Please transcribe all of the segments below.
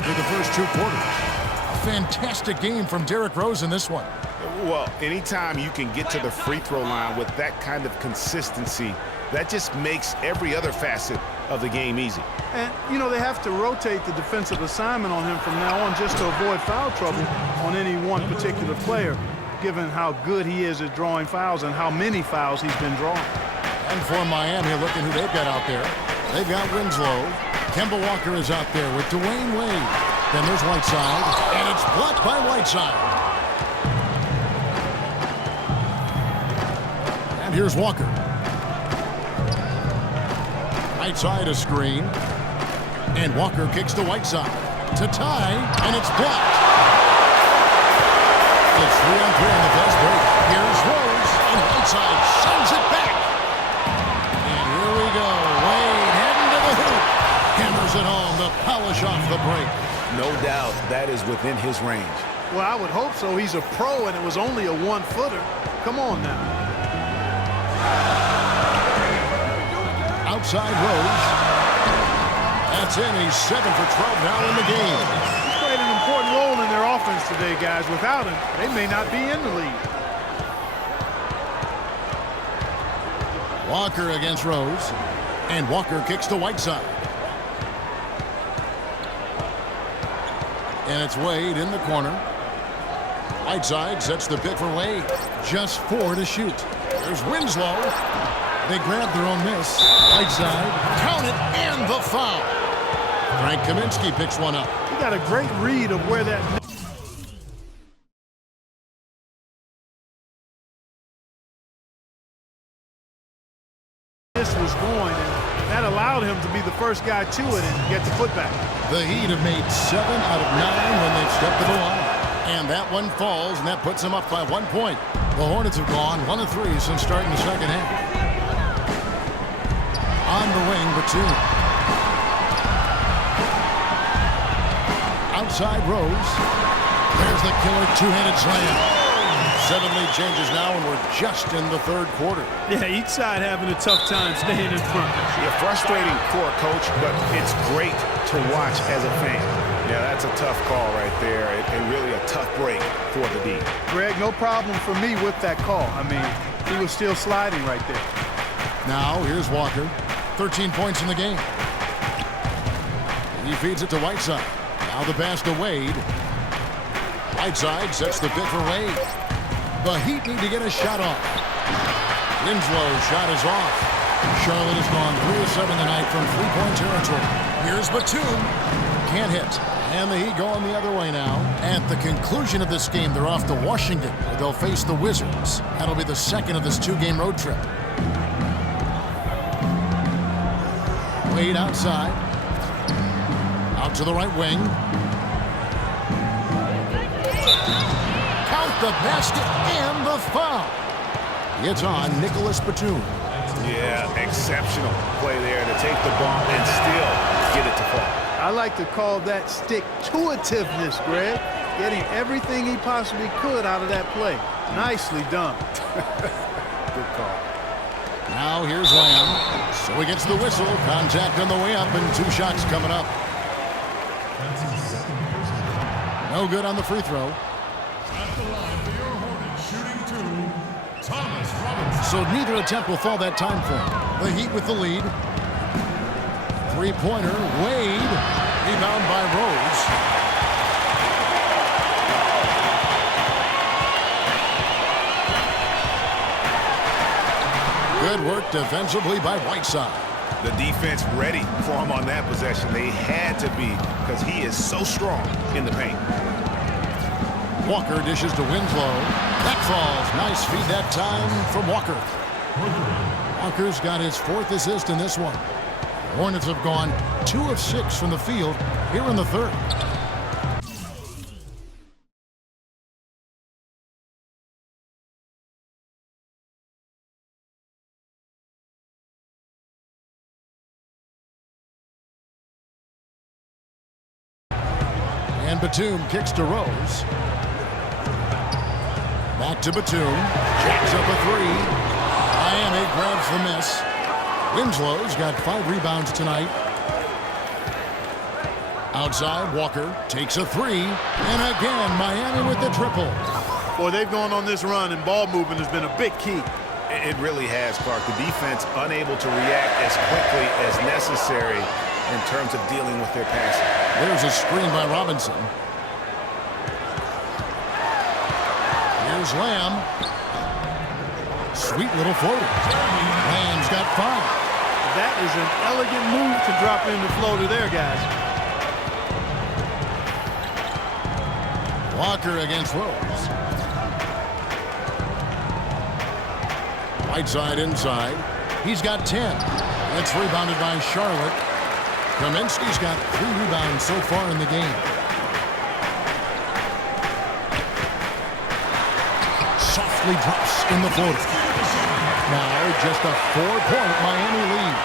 ahead through the first 2 quarters. A fantastic game from Derrick Rose in this one. Well, anytime you can get to the free throw line with that kind of consistency, that just makes every other facet of the game easy. And, you know, they have to rotate the defensive assignment on him from now on just to avoid foul trouble on any one particular player, given how good he is at drawing fouls and how many fouls he's been drawing. And for Miami, look at who they've got out there. They've got Winslow. Kemba Walker is out there with Dwayne Wade. Then there's Whiteside, and it's blocked by Whiteside. And here's Walker. Right side a screen. And Walker kicks to Whiteside. To tie, and it's blocked. It's 3-on-3 on the fast break. Here's Rose, and Whiteside sends it back. And here we go. Wade heading to the hoop. Hammers it home to polish off the break. No doubt that is within his range. Well, I would hope so. He's a pro, and it was only a 1-footer. Come on now. Outside Rose. That's in. He's 7 for 12 now in the game. He's played an important role in their offense today, guys. Without him, they may not be in the lead. Walker against Rose. And Walker kicks to Whiteside. And it's Wade in the corner. Whiteside sets the pick for Wade. Just 4 to shoot. There's Winslow. They grab their own miss. Whiteside, count it, and the foul. Frank Kaminsky picks one up. He got a great read of where that miss was going, and that allowed him to be the first guy to it and get the putback. The Heat have made 7 out of 9 when they've stepped to the line. And that one falls, and that puts them up by 1 point. The Hornets have gone 1 of 3 since starting the second half. On the wing, Batum. Outside Rose. There's the killer two-handed slam. 7 lead changes now, and we're just in the 3rd quarter. Yeah, each side having a tough time staying in front. Yeah, frustrating for a coach, but it's great to watch as a fan. Yeah, that's a tough call right there, and really a tough break for the D. Greg, no problem for me with that call. I mean, he was still sliding right there. Now, here's Walker. 13 points in the game. He feeds it to Whiteside. Now the pass to Wade. Whiteside sets the pick for Wade. The Heat need to get a shot off. Winslow's shot is off. Charlotte has gone 3 of 7 tonight from 3-point territory. Here's Batum. Can't hit. And the Heat going the other way now. At the conclusion of this game, they're off to Washington, where they'll face the Wizards. That'll be the second of this 2-game road trip. Wade outside. Out to the right wing. Count the basket and the foul. It's on Nicholas Batum. Yeah, exceptional play there to take the ball and still get it to fall. I like to call that stick-to-itiveness, Greg. Getting everything he possibly could out of that play. Nicely done. Good call. Now here's Lamb. So he gets the whistle. Contact on the way up, and 2 shots coming up. No good on the free throw. At the line for your Hornets, shooting 2, Thomas Robinson. So neither attempt will fall that time for him. The Heat with the lead. 3-pointer, Wade. Rebound by Rose. Good work defensively by Whiteside. The defense ready for him on that possession. They had to be, because he is so strong in the paint. Walker dishes to Winslow. That falls. Nice feed that time from Walker. Walker's got his 4th assist in this one. Hornets have gone 2 of 6 from the field here in the 3rd. And Batum kicks to Rose. Back to Batum. Jacks up a 3. Miami grabs the miss. Winslow's got 5 rebounds tonight. Outside, Walker takes a three. And again, Miami with the triple. Boy, they've gone on this run, and ball movement has been a big key. It really has, Clark. The defense unable to react as quickly as necessary in terms of dealing with their passing. There's a screen by Robinson. Here's Lamb. Sweet little floater. Lamb's got 5. That is an elegant move to drop in the floater there, guys. Walker against Rose. Whiteside inside. He's got 10. It's rebounded by Charlotte. Kaminsky's got 3 rebounds so far in the game. Softly drops in the floater. Now just a 4-point Miami lead.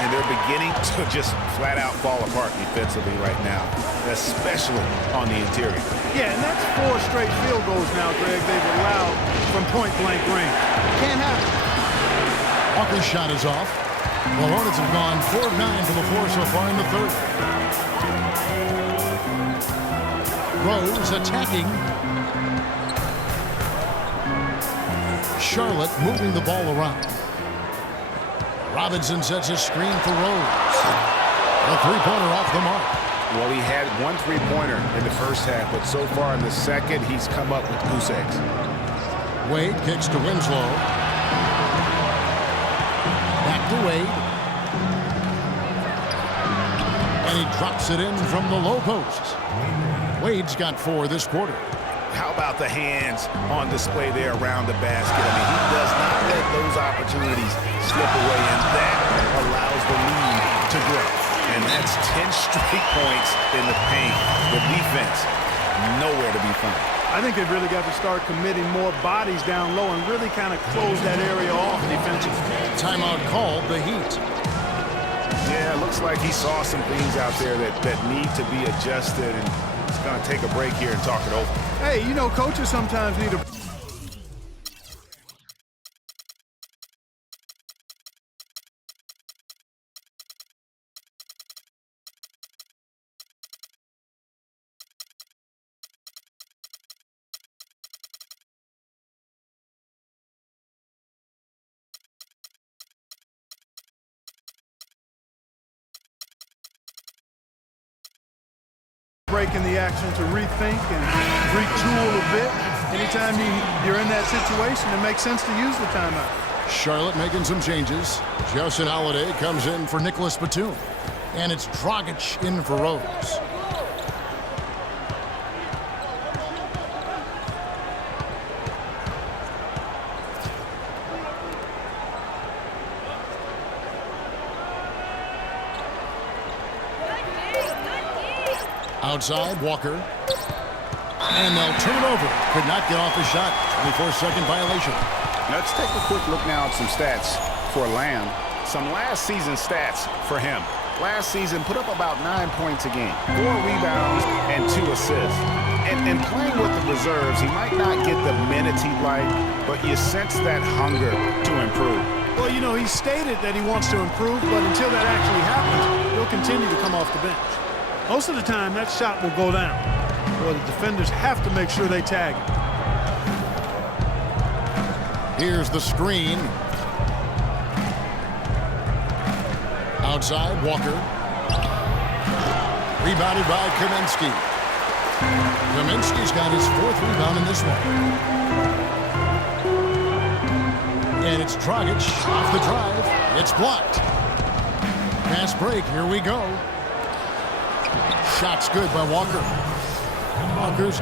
And they're beginning to just flat out fall apart defensively right now, especially on the interior. Yeah, and that's 4 straight field goals now, Greg, they've allowed from point-blank range. Can't have it. Walker's shot is off. The Hornets have gone 4 of 9 from the floor so far in the third. Rose attacking. Charlotte moving the ball around. Robinson sets a screen for Rose. A 3-pointer off the mark. Well, he had 1 3-pointer in the first half, but so far in the second, he's come up with goose eggs. Wade kicks to Winslow. Back to Wade. And he drops it in from the low post. Wade's got 4 this quarter. How about the hands on display there around the basket? I mean, he does not let those opportunities slip away, and that allows the lead to grow. And that's 10 straight points in the paint. The defense, nowhere to be found. I think they've really got to start committing more bodies down low and really kind of close that area off defensively. Timeout called, the Heat. Yeah, it looks like he saw some things out there that need to be adjusted, and he's going to take a break here and talk it over. Hey, you know, coaches sometimes need a... break in the action to rethink and retool a bit. Anytime you're in that situation, it makes sense to use the timeout. Charlotte making some changes. Justin Holiday comes in for Nicholas Batum. And it's Dragic in for Rose. Outside, Walker. And they'll turn it over. Could not get off the shot. 24-second violation. Let's take a quick look now at some stats for Lamb. Some last season stats for him. Last season, put up about 9 points a game, 4 rebounds, and 2 assists. And playing with the reserves, he might not get the minutes he'd like, but you sense that hunger to improve. Well, you know, he stated that he wants to improve, but until that actually happens, he'll continue to come off the bench. Most of the time, that shot will go down. Well, the defenders have to make sure they tag it. Here's the screen. Outside, Walker. Rebounded by Kaminsky. Kaminsky's got his 4th rebound in this one. And it's Dragic off the drive. It's blocked. Fast break. Here we go. Shot's good by Walker. Walker's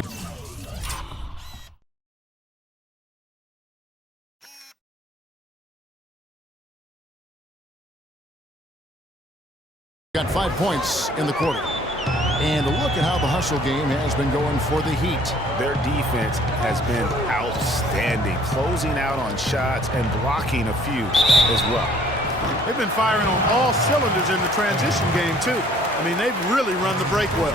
got 5 points in the quarter. And look at how the hustle game has been going for the Heat. Their defense has been outstanding, closing out on shots and blocking a few as well. They've been firing on all cylinders in the transition game, too. I mean, they've really run the break well.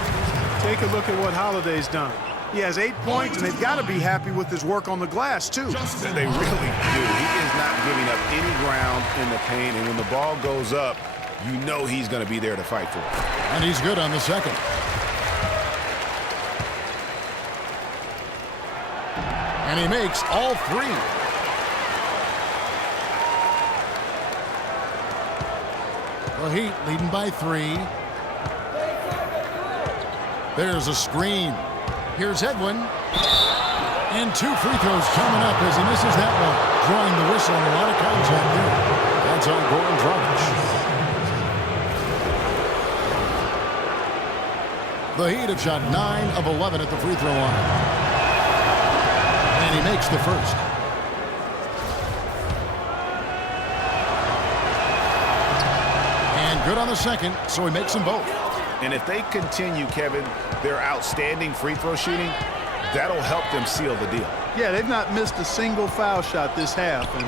Take a look at what Holiday's done. He has 8 points, and they've got to be happy with his work on the glass, too. They really do. He is not giving up any ground in the paint, and when the ball goes up, you know he's going to be there to fight for it. And he's good on the second. And he makes all three. The Heat leading by 3. There's a screen. Here's Edwin. And 2 free throws coming up as he misses that one. Drawing the whistle and a lot of contact there. That's on Goran Dragic. The Heat have shot 9 of 11 at the free throw line. And he makes the first. And good on the second, so he makes them both. And if they continue, Kevin, their outstanding free throw shooting, that'll help them seal the deal. Yeah, they've not missed a single foul shot this half, and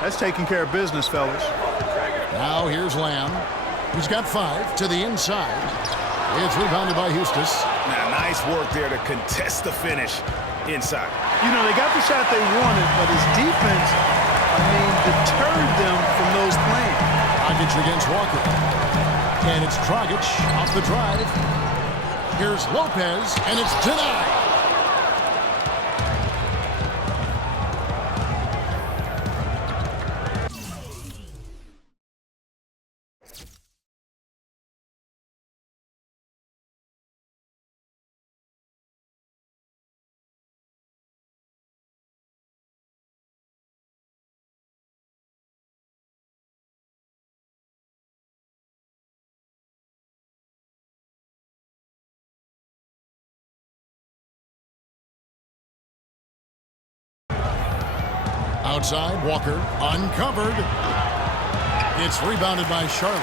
that's taking care of business, fellas. Now here's Lamb. He's got 5 to the inside. It's rebounded by Hustis. Now, nice work there to contest the finish inside. You know, they got the shot they wanted, but his defense, deterred them from those playing. Dragic against Walker. And it's Dragic off the drive. Here's Lopez, and it's denied. Outside, Walker uncovered. It's rebounded by Charlotte.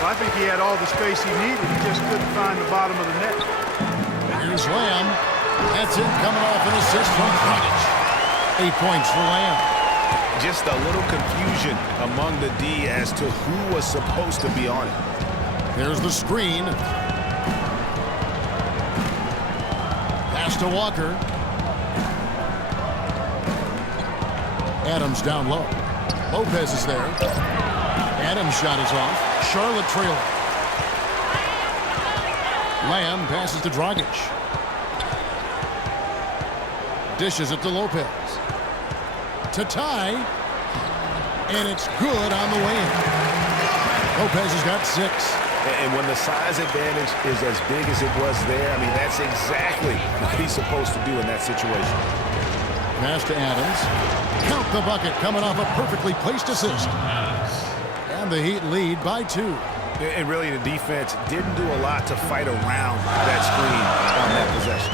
Well, I think he had all the space he needed. He just couldn't find the bottom of the net. Here's Lamb. That's it, coming off an assist from Dragic. 8 points for Lamb. Just a little confusion among the D as to who was supposed to be on it. There's the screen. Pass to Walker. Adams down low. Lopez is there. Adams' shot is off. Charlotte trailing. Lamb passes to Dragic. Dishes it to Lopez. To tie. And it's good on the way in. Lopez has got 6. And when the size advantage is as big as it was there, that's exactly what he's supposed to do in that situation. Pass to Adams. Count the bucket coming off a perfectly placed assist. And the Heat lead by 2. And really, the defense didn't do a lot to fight around that screen on that possession.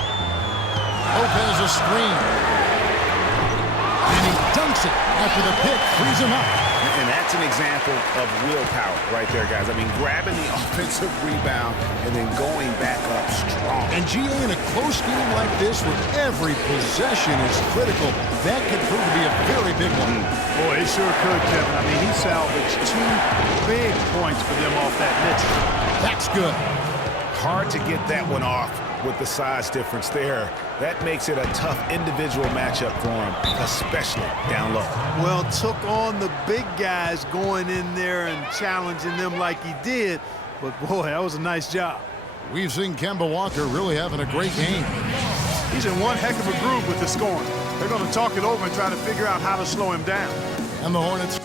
Lopez a screen. And he dunks it after the pick frees him up. And that's an example of willpower right there, guys. Grabbing the offensive rebound and then going back up strong. And GA, in a close game like this where every possession is critical, that could prove to be a very big one. Boy, it sure could, Kevin. He salvaged 2 big points for them off that miss. That's good. Hard to get that one off with the size difference there. That makes it a tough individual matchup for him, especially down low. Well, took on the big guys going in there and challenging them like he did. But, boy, that was a nice job. We've seen Kemba Walker really having a great game. He's in one heck of a groove with the scoring. They're going to talk it over and try to figure out how to slow him down. And the Hornets.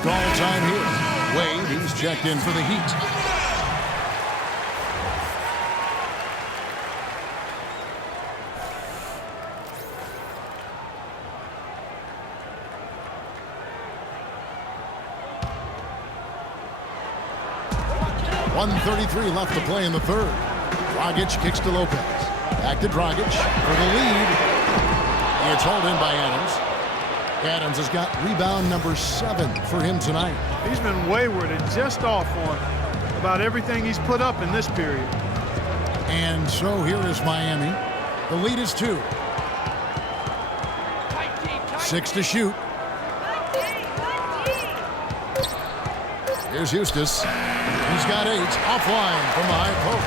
Call time here. Wade, he's checked in for the Heat. .133 left to play in the third. Dragic kicks to Lopez. Back to Dragic for the lead. It's hauled in by Adams. Adams has got rebound number 7 for him tonight. He's been wayward and just off on about everything he's put up in this period. And so here is Miami. The lead is 2. 6 to shoot. Here's Eustace. He's got 8. Offline from the high post.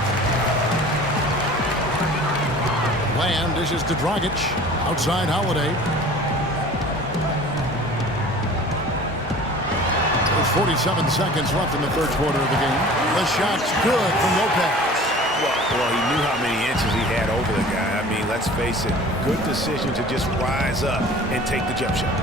Land dishes to Dragic. Outside Holiday. There's 47 seconds left in the third quarter of the game. The shot's good from Lopez. Well, he knew how many inches he had over the guy. I mean, let's face it, good decision to just rise up and take the jump shot.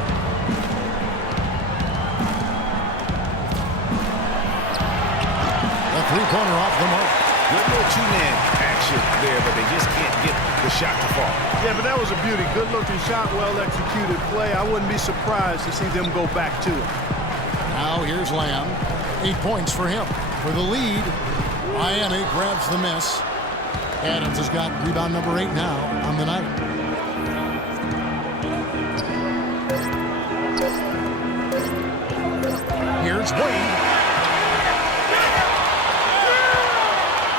The three-pointer off the mark. Good little two-man action there, but they just can't get the shot to fall. Yeah, but that was a beauty. Good-looking shot, well-executed play. I wouldn't be surprised to see them go back to it. Now here's Lamb. 8 points for him. For the lead, Miami grabs the miss. Adams has got rebound number 8 now on the night. Here's Wade.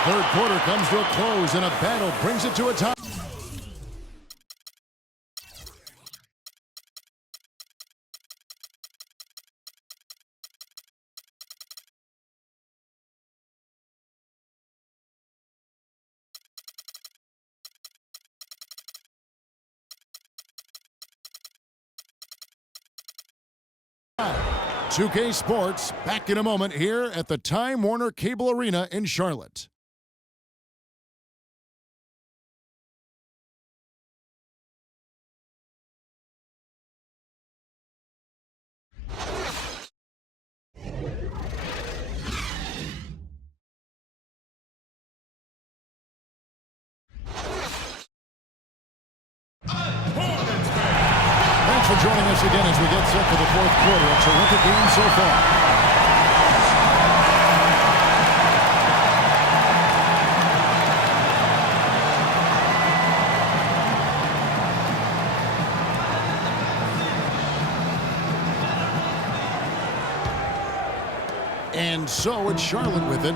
Third quarter comes to a close, and a battle brings it to a tie. $2K Sports, back in a moment here at the Time Warner Cable Arena in Charlotte. Thanks for joining us again as we get set for the fourth quarter. A terrific game so far. And so it's Charlotte with it.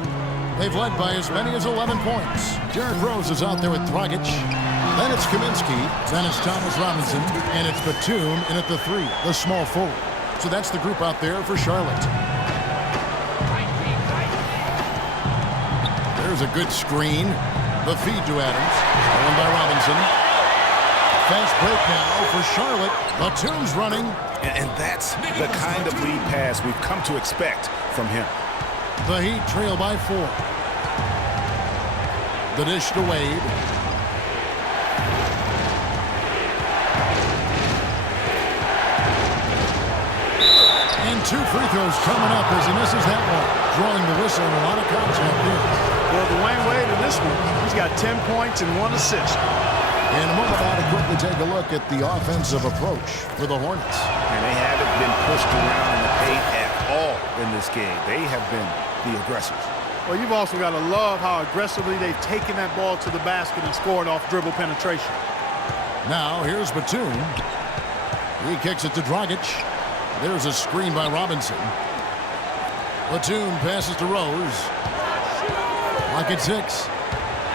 They've led by as many as 11 points. Derrick Rose is out there with Dragic. Then it's Kaminsky, then it's Thomas Robinson, and it's Batum in at the 3, the small forward. So that's the group out there for Charlotte. There's a good screen. The feed to Adams, stolen by Robinson. Fast break now for Charlotte. Batum's running. And that's the kind of lead pass we've come to expect from him. The Heat trail by 4. The dish to Wade. And 2 free throws coming up as he misses that one. Drawing the whistle and a lot of contact here. Well, Dwayne Wade in this one, he's got 10 points and 1 assist. In a moment, I'll quickly take a look at the offensive approach for the Hornets. And they haven't been pushed around in the paint at all in this game. They have been the aggressors. Well, you've also got to love how aggressively they've taken that ball to the basket and scored off dribble penetration. Now, here's Batum. He kicks it to Dragic. There's a screen by Robinson. Batum passes to Rose. Lock at 6.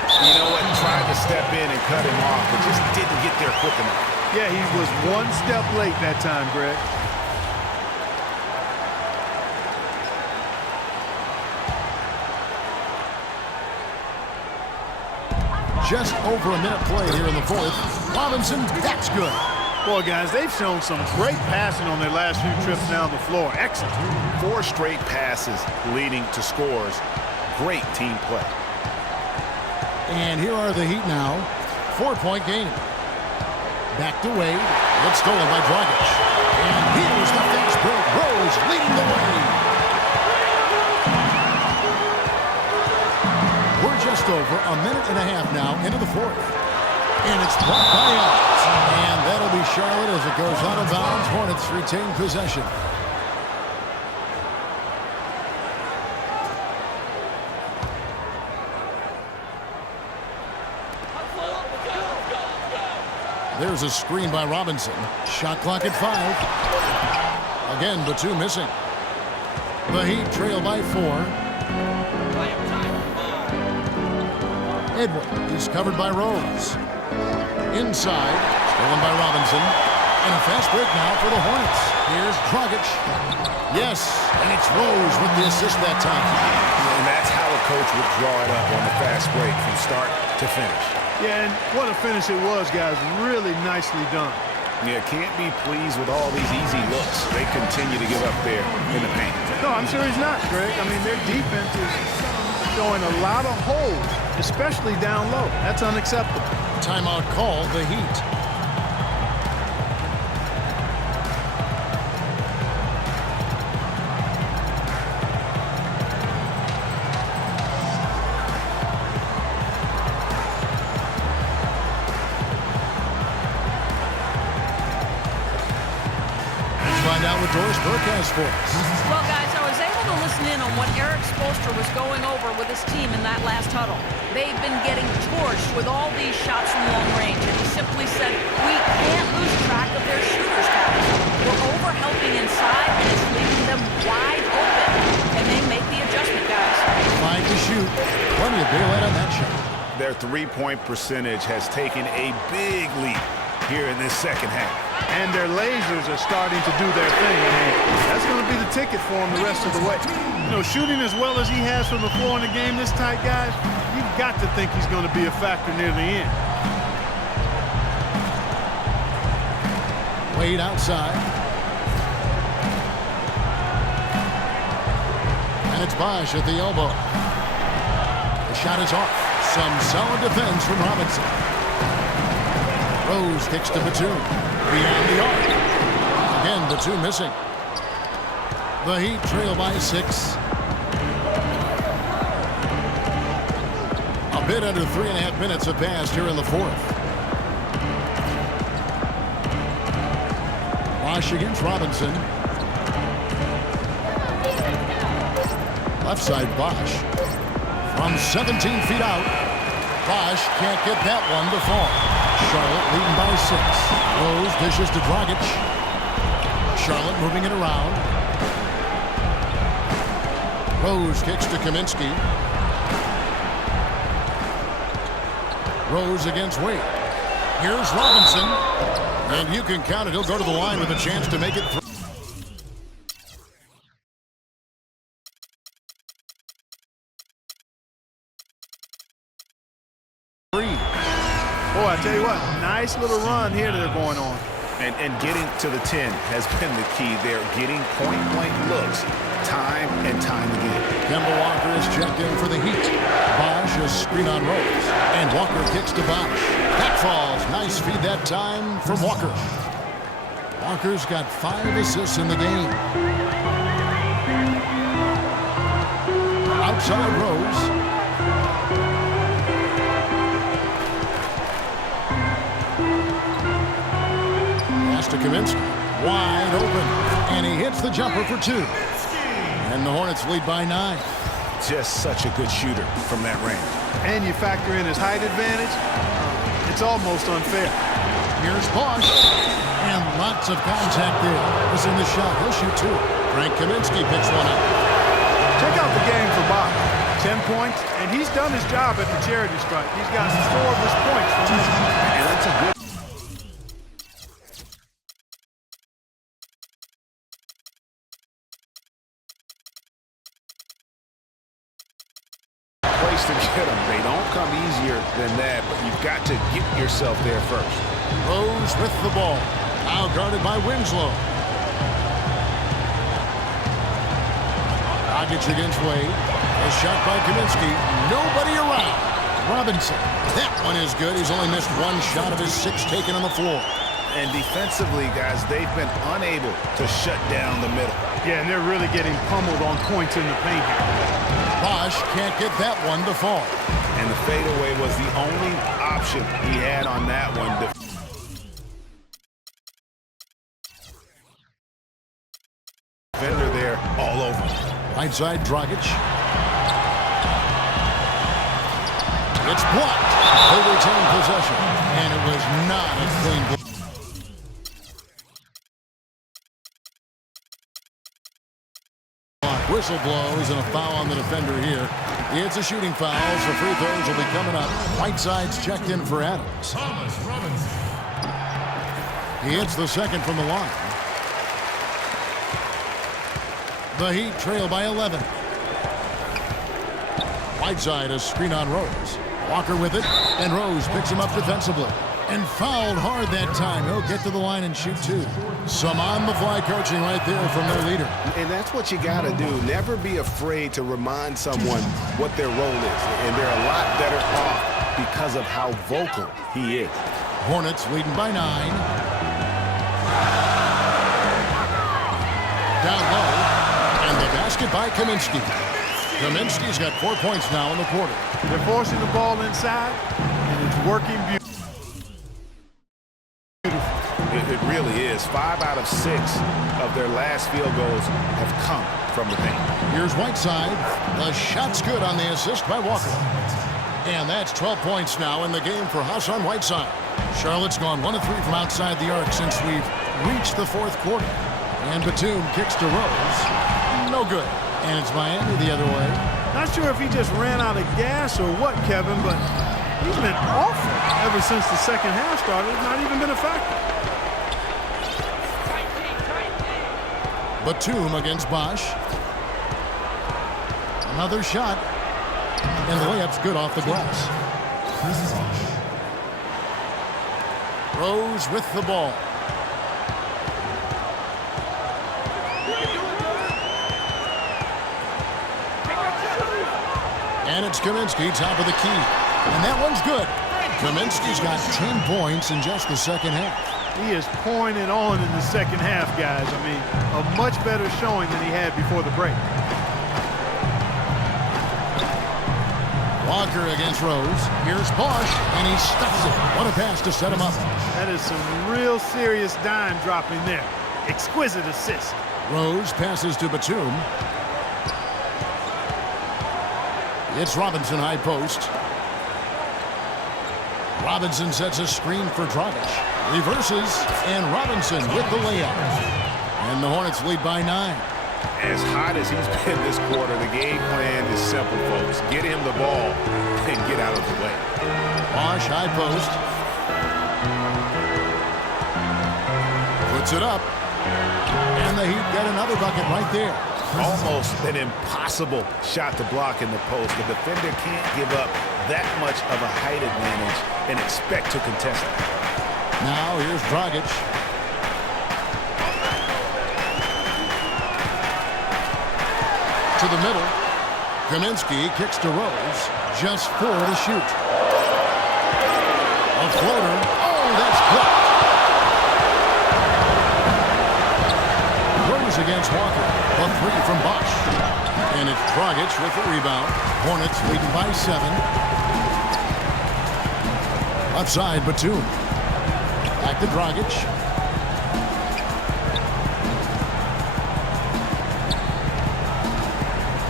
You know what? Tried to step in and cut him off, but just didn't get there quick enough. Yeah, he was 1 step late that time, Greg. Just over a minute played here in the fourth. Robinson, that's good. Boy, guys, they've shown some great passing on their last few trips down the floor. Excellent. 4 straight passes leading to scores. Great team play. And here are the Heat now. 4-point game. Back to Wade. It's stolen by Dragic. And here's the fast break. Rose leading the way. We're just over a minute and a half now into the fourth. And it's blocked by Adams. And that'll be Charlotte as it goes out of bounds. Hornets retain possession. There's a screen by Robinson. Shot clock at 5. Again, Batum missing. The Heat trail by 4. Edward, he's covered by Rose. Inside, stolen by Robinson. And a fast break now for the Hornets. Here's Dragic. Yes, and it's Rose with the assist that time. And that's how a coach would draw it up on the fast break from start to finish. Yeah, and what a finish it was, guys. Really nicely done. Yeah, can't be pleased with all these easy looks they continue to give up there in the paint. No, I'm sure he's not, Greg. I mean, their defense is showing a lot of holes, especially down low. That's unacceptable. Timeout called the Heat. Find out what Doris Burke has for us. Well, guys, I was able to listen in on what Eric Spoelstra was going over with his team in that last huddle. They've been getting torched with all these shots from long range, and he simply said, we can't lose track of their shooters, guys. We're over-helping inside, and it's leaving them wide open. And they make the adjustment, guys. 5 to shoot. Plenty of daylight on that shot. Their three-point percentage has taken a big leap here in this second half. And their lasers are starting to do their thing. I mean, that's going to be the ticket for him the rest of the way. You know, shooting as well as he has from the floor in the game this tight, guys, you've got to think he's going to be a factor near the end. Wade outside. And it's Bosh at the elbow. The shot is off. Some solid defense from Robinson. Rose kicks to Batum. Beyond the arc. Again, Batum missing. The Heat trail by 6. A bit under 3.5 minutes have passed here in the fourth. Bosh against Robinson. Left side Bosh. From 17 feet out. Bosh can't get that one to fall. Charlotte leading by 6. Rose dishes to Dragic. Charlotte moving it around. Rose kicks to Kaminsky. Rose against Wade. Here's Robinson. And you can count it. He'll go to the line with a chance to make it through. Boy, I tell you what, nice little run here that they're going on. And getting to the 10 has been the key. They're getting point-blank looks time and time again. Kemba Walker is checked in for the Heat. Bosh is screen on Rose. And Walker kicks to Bosh. That falls. Nice feed that time from Walker. Walker's got 5 assists in the game. Outside Rose. To Kaminsky, wide open, and he hits the jumper for 2. And the Hornets lead by 9. Just such a good shooter from that range. And you factor in his height advantage, it's almost unfair. Here's Bosh, and lots of contact there. Missing the shot, he'll shoot 2. Frank Kaminsky picks one up. Check out the game for Bosh. 10 points, and he's done his job at the charity stripe. He's got 4 of his points from this. And that's a good place to get them. They don't come easier than that, but you've got to get yourself there first. Rose with the ball. Now guarded by Winslow. Dragic against Wade. A shot by Kaminsky. Nobody around. Robinson. That one is good. He's only missed 1 shot of his 6 taken on the floor. And defensively, guys, they've been unable to shut down the middle. Yeah, and they're really getting pummeled on points in the paint here. Bosh can't get that one to fall. And the fadeaway was the only option he had on that one. Defender there all over. Right side, Dragic. It's blocked. They retain possession. And it was not a clean block. Whistle blows and a foul on the defender here. It's a shooting foul, so free throws will be coming up. Whiteside's checked in for Adams. Thomas Robinson. He hits the second from the line. The Heat trail by 11. Whiteside, a screen on Rose. Walker with it, and Rose picks him up defensively. And fouled hard that time. He'll get to the line and shoot two. Some on-the-fly coaching right there from their leader. And that's what you got to do. Never be afraid to remind someone what their role is. And they're a lot better off because of how vocal he is. Hornets leading by 9. Down low. And the basket by Kaminsky. Kaminsky's got 4 points now in the quarter. They're forcing the ball inside, and it's working beautifully. It really is. 5 out of 6 of their last field goals have come from the paint. Here's Whiteside. The shot's good on the assist by Walker. And that's 12 points now in the game for Hassan Whiteside. Charlotte's gone 1 of 3 from outside the arc since we've reached the fourth quarter. And Batum kicks to Rose. No good. And it's Miami the other way. Not sure if he just ran out of gas or what, Kevin, but he's been awful ever since the second half started. Not even been a factor. Batum against Bosch. Another shot. And the layup's good off the glass. Rose with the ball. And it's Kaminsky, top of the key. And that one's good. Kaminsky's got 10 points in just the second half. He is pouring it on in the second half, guys. I mean, a much better showing than he had before the break. Walker against Rose. Here's Bosch, and he stuffs it. What a pass to set him up. That is some real serious dime dropping there. Exquisite assist. Rose passes to Batum. It's Robinson high post. Robinson sets a screen for Dragic. Reverses, and Robinson with the layup. And the Hornets lead by 9. As hot as he's been this quarter, the game plan is simple, folks. Get him the ball and get out of the way. Bosch high post. Puts it up. And the Heat get another bucket right there. Almost an impossible shot to block in the post. The defender can't give up that much of a height advantage and expect to contest it. Now here's Dragic. To the middle. Kaminsky kicks to Rose. Just 4 to shoot. A floater. Oh, that's blocked. Rose against Walker. A 3 from Bosch. And it's Dragic with the rebound. Hornets leading by 7. Outside Batum. Back to Dragic.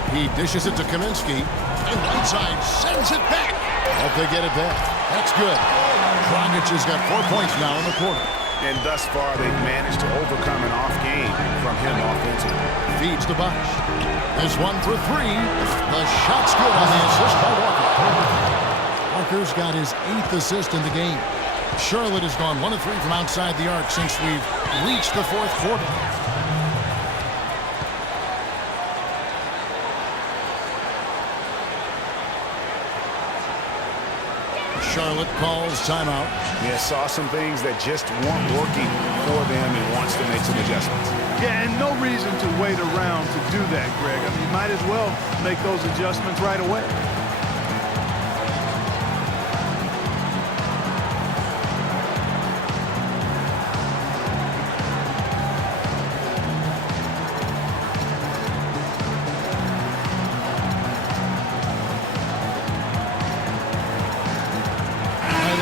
He dishes it to Kaminsky. And Whiteside sends it back. Hope they get it back. That's good. Dragic has got 4 points now in the quarter. And thus far, they've managed to overcome an off game from him offensively. Feeds to Bosch. This one for 3. The shot's good on the assist by Walker. Walker's got his 8th assist in the game. Charlotte has gone 1 of 3 from outside the arc since we've reached the fourth quarter. Charlotte calls timeout. Yeah, saw some things that just weren't working for them and wants to make some adjustments. Yeah, and no reason to wait around to do that, Greg. I mean, might as well make those adjustments right away.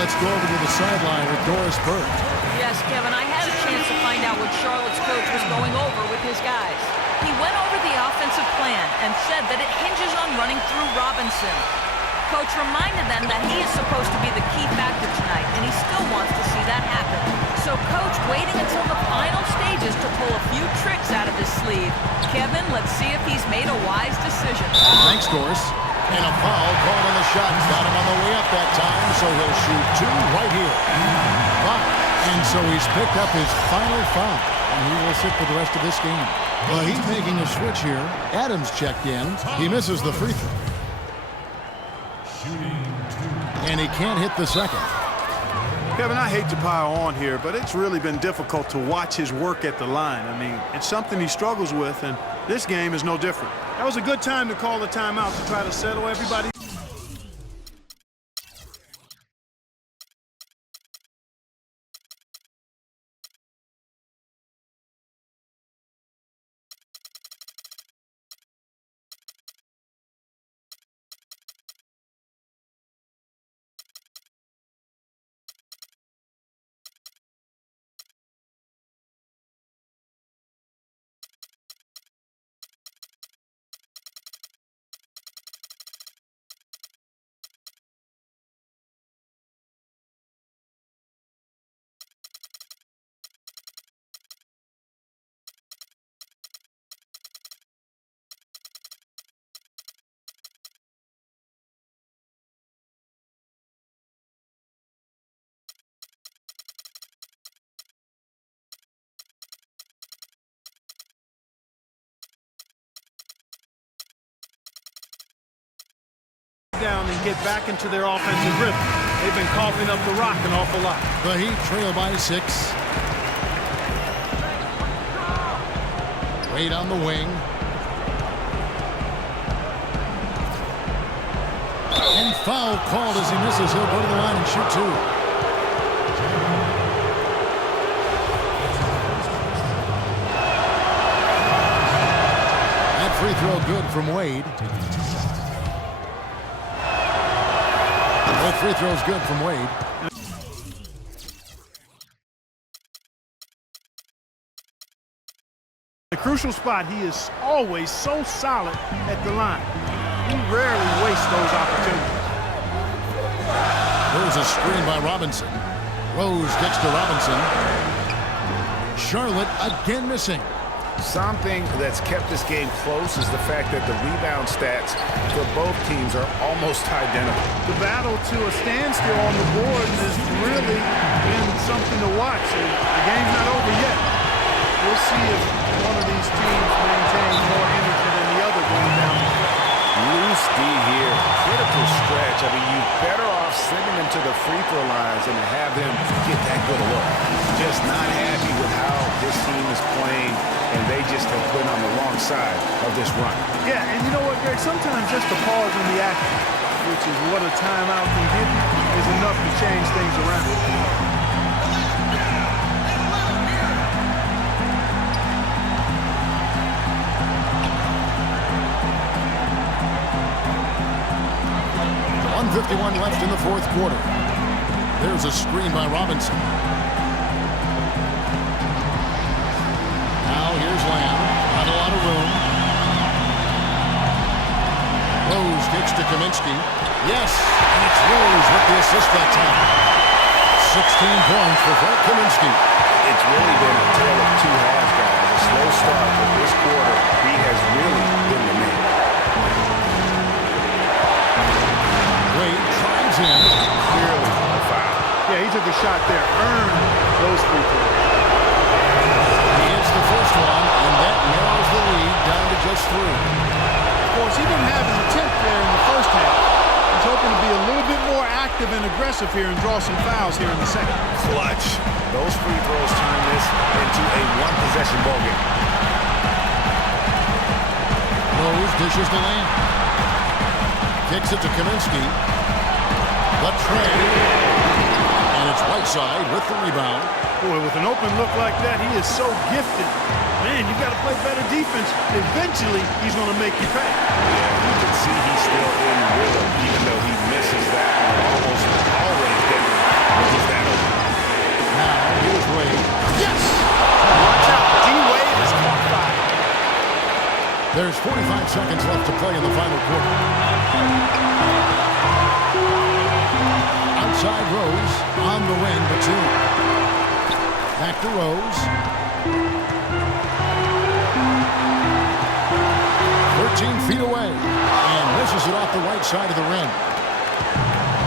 Let's go over to the sideline with Doris Burke. Yes, Kevin, I had a chance to find out what Charlotte's coach was going over with his guys. He went over the offensive plan and said that it hinges on running through Robinson. Coach reminded them that he is supposed to be the key factor tonight, and he still wants to see that happen. So Coach waiting until the final stages to pull a few tricks out of his sleeve. Kevin, let's see if he's made a wise decision. Thanks, Doris. And a foul called on the shot. Got him on the way up that time, so he'll shoot 2 right here. 5, And so he's picked up his final foul, and he will sit for the rest of this game. Well, he's making a switch here. Adams checked in. He misses the free throw. And he can't hit the second. Kevin, I hate to pile on here, but it's really been difficult to watch his work at the line. I mean, it's something he struggles with, and this game is no different. That was a good time to call the timeout to try to settle everybody. Down and get back into their offensive rhythm. They've been coughing up the rock an awful lot. The Heat trail by 6. Wade on the wing. And foul called as he misses. He'll go to the line and shoot 2. That free throw good from Wade. Both free throws good from Wade. The crucial spot, he is always so solid at the line. He rarely wastes those opportunities. There's a screen by Robinson. Rose gets to Robinson. Charlotte again missing. Something that's kept this game close is the fact that the rebound stats for both teams are almost identical. The battle to a standstill on the board has really been something to watch. The game's not over yet. We'll see if one of these teams maintains more energy than the other going down the stretch. Loose D here. Critical stretch. I mean, you're better off sending them to the free throw lines and have them get that good a look. Just not happy with how this team is playing, and they just have been on the wrong side of this run. Yeah, and you know what, Greg? Sometimes just a pause in the action, which is what a timeout can give you, is enough to change things around. 1:51 left in the fourth quarter. There's a screen by Robinson. Now here's Lamb. Not a lot of room. Rose kicks to Kaminsky. Yes, and it's Rose with the assist that time. 16 points for Frank Kaminsky. It's really been a tale of two halves, guys. A slow start, but this quarter, he has really been the man. Wade drives in. Clearly a foul. Yeah, he took a shot there. Earned those free throws. He hits the first one, and that narrows the lead down to just 3. Of course, he didn't have his attempt there in the first half. He's hoping to be a little bit more active and aggressive here and draw some fouls here in the second. Clutch. Those free throws turn this into a one-possession ball game. Rose dishes the Lamb. Kicks it to Kaminsky. The trade. And it's Whiteside with the rebound. Boy, with an open look like that, he is so gifted. Man, you got to play better defense. Eventually, he's going to make you pay. Yeah, you can see he's still in rhythm, even though he misses that one almost always deadly. Which is that open. Now, here's Wade. Yes! Watch out. D-Wade is caught fire. There's 45 seconds left to play in the final quarter. Outside Rose, on the wing, Batum. Back to Rose. 13 feet away, and misses it off the right side of the rim.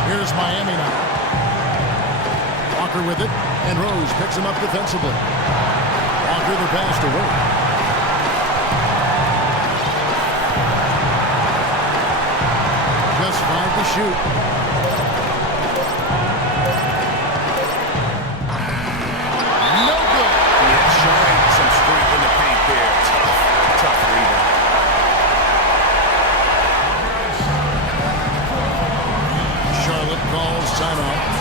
Here's Miami now. Walker with it, and Rose picks him up defensively. Walker the pass to Wade. Just 5 to shoot. No good. Yeah, showing some strength in the paint there. Tough rebound. Charlotte calls timeout.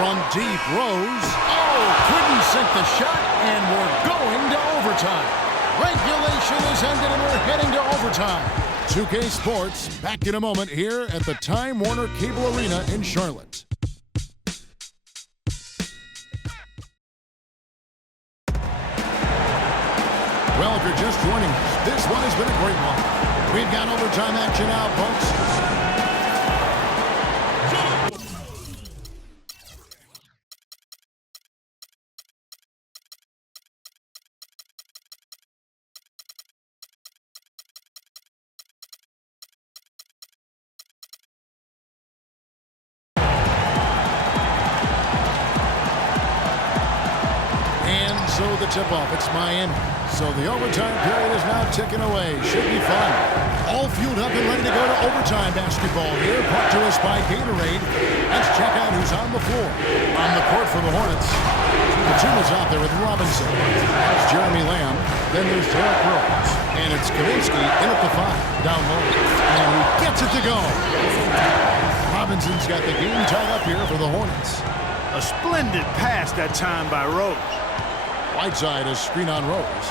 From deep, Rose. Oh, couldn't sink the shot, and we're going to overtime. Regulation is ended, and we're heading to overtime. 2K Sports, back in a moment here at the Time Warner Cable Arena in Charlotte. Well, if you're just joining us, this one has been a great one. We've got overtime action now, folks. So the tip-off, it's Miami. So the overtime period is now ticking away. Should be fun. All fueled up and ready to go to overtime basketball here. Brought to us by Gatorade. Let's check out who's on the floor. On the court for the Hornets. The team is out there with Robinson. That's Jeremy Lamb. Then there's Derrick Rose. And it's Kaminsky in at the 5. Down low. And he gets it to go. Robinson's got the game tied up here for the Hornets. A splendid pass that time by Rose. Whiteside is screen on Rose.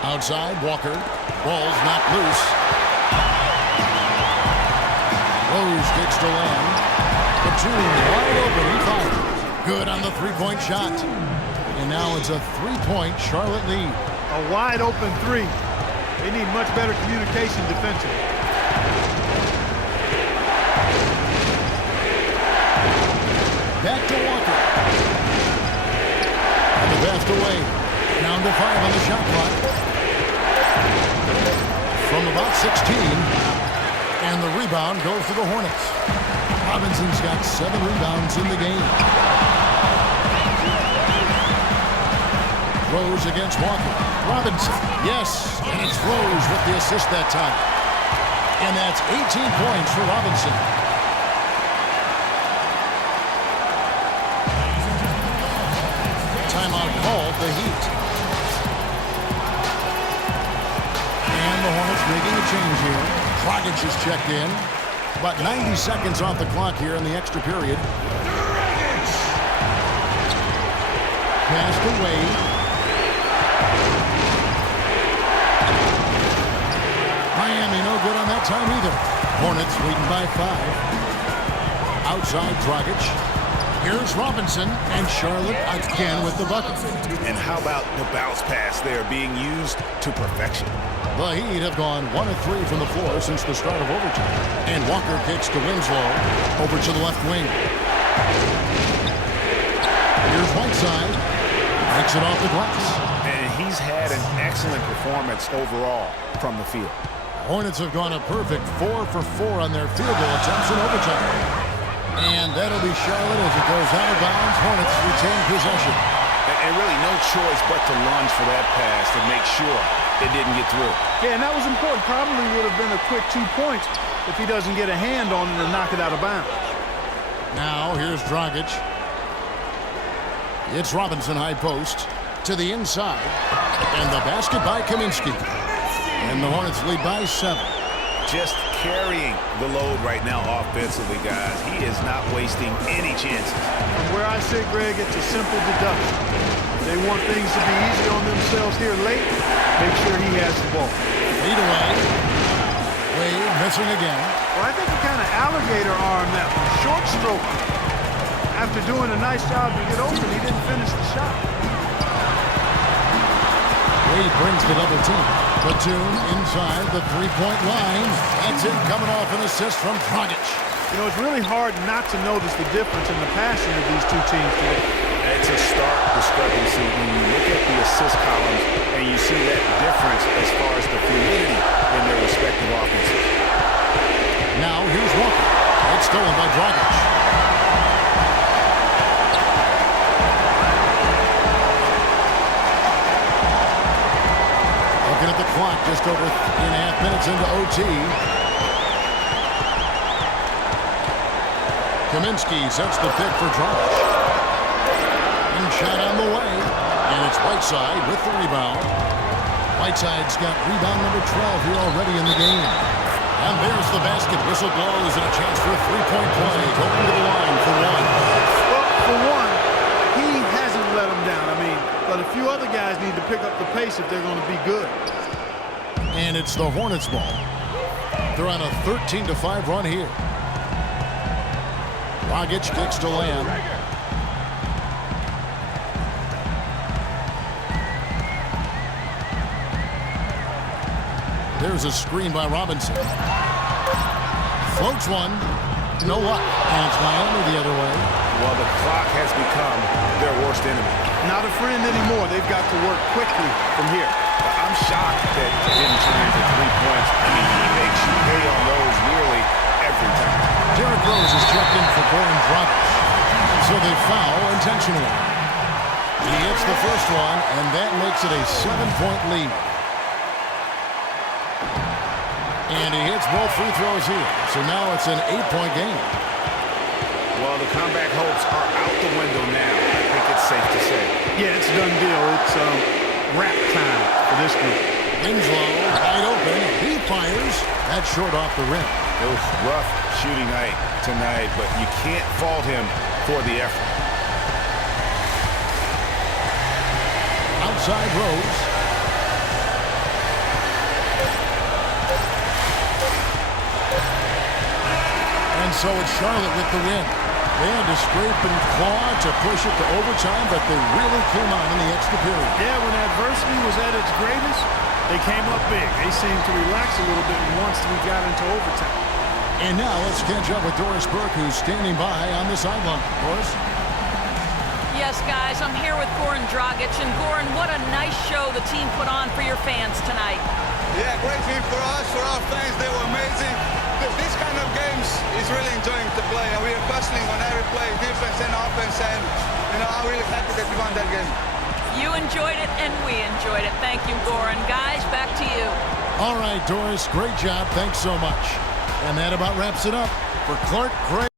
Outside, Walker. Ball's not loose. Rose kicks to Lamb. The two wide open. He fires. Good on the three-point shot. And now it's a three-point Charlotte lead. A wide open three. They need much better communication defensively. Back to Walker. And the pass away. Down to 5 on the shot clock. From about 16. And the rebound goes to the Hornets. Robinson's got 7 rebounds in the game. Rose against Walker. Robinson. Yes. And it's Rose with the assist that time. And that's 18 points for Robinson. Timeout called the Heat. And the Hornets making a change here. Dragic is checked in. About 90 seconds off the clock here in the extra period. Pass to Wade. Miami no good on that time either. Hornets leading by 5. Outside Dragic. Here's Robinson, and Charlotte again with the bucket. And how about the bounce pass there being used to perfection? The Heat have gone 1 of 3 from the floor since the start of overtime. And Walker kicks to Winslow over to the left wing. Here's Whiteside. Makes it off the glass. And he's had an excellent performance overall from the field. Hornets have gone a perfect 4 for 4 on their field goal attempts in overtime. And that'll be Charlotte as it goes out of bounds. Hornets retain possession. And really no choice but to lunge for that pass to make sure it didn't get through. Yeah, and that was important. Probably would have been a quick 2 points if he doesn't get a hand on it and knock it out of bounds. Now here's Dragic. It's Robinson high post to the inside. And the basket by Kaminsky. And the Hornets lead by 7. Just carrying the load right now offensively, guys. He is not wasting any chances. From where I sit, Greg, it's a simple deduction. If they want things to be easy on themselves here late, make sure he has the ball. Lead away. Wade missing again. Well, I think he kind of alligator armed that one. Short stroke. After doing a nice job to get open, he didn't finish the shot. Wade brings the double team. Batum inside the three-point line. That's it, coming off an assist from Dragic. You know, it's really hard not to notice the difference in the passing of these two teams today. It's a stark discrepancy when you look at the assist columns and you see that difference as far as the fluidity in their respective offenses. Now here's Walker. It's stolen by Dragic. Looking at the clock, just over 3.5 minutes into OT. Kaminsky sets the pick for Dragic. And shot on the way. And it's Whiteside with the rebound. Whiteside's got rebound number 12 here already in the game. And there's the basket. Whistle blows and a chance for a three-point play. Going to the line for one. Well, for one, he hasn't let them down. I mean, but a few other guys need to pick up the pace if they're going to be good. And it's the Hornets ball. They're on a 13-5 run here. Dragic kicks to Lamb. There's a screen by Robinson. Floats one. No luck. And it's Miami the other way. Well, the clock has become their worst enemy. Not a friend anymore. They've got to work quickly from here. I'm shocked that it didn't turn into 3 points. I mean, he makes you pay on those nearly every time. Derrick Rose is checked in for Goran Dragic. So they foul intentionally. He hits the first one, and that makes it a 7-point lead. And he hits both free throws here. So now it's an 8-point game. Well, the comeback hopes are out the window now. I think it's safe to say. Yeah, it's a done deal. It's wrap time for this group. Winslow wide open. He fires. That's short off the rim. It was rough shooting night tonight, but you can't fault him for the effort. Outside Rose. And so it's Charlotte with the win. They had to scrape and claw to push it to overtime, but they really came on in the extra period. Yeah, when adversity was at its greatest, they came up big. They seemed to relax a little bit once we got into overtime. And now let's catch up with Doris Burke, who's standing by on the sideline. Doris? Yes, guys, I'm here with Goran Dragic. And Goran, what a nice show the team put on for your fans tonight. Yeah, great game for us, for our fans. They were amazing. This kind of games is really enjoying to play, and we are hustling on every play, defense and offense, and I'm really happy that we won that game. You enjoyed it, and we enjoyed it. Thank you, Goran. Guys, back to you. All right, Doris, great job. Thanks so much. And that about wraps it up. For Clark, Gray,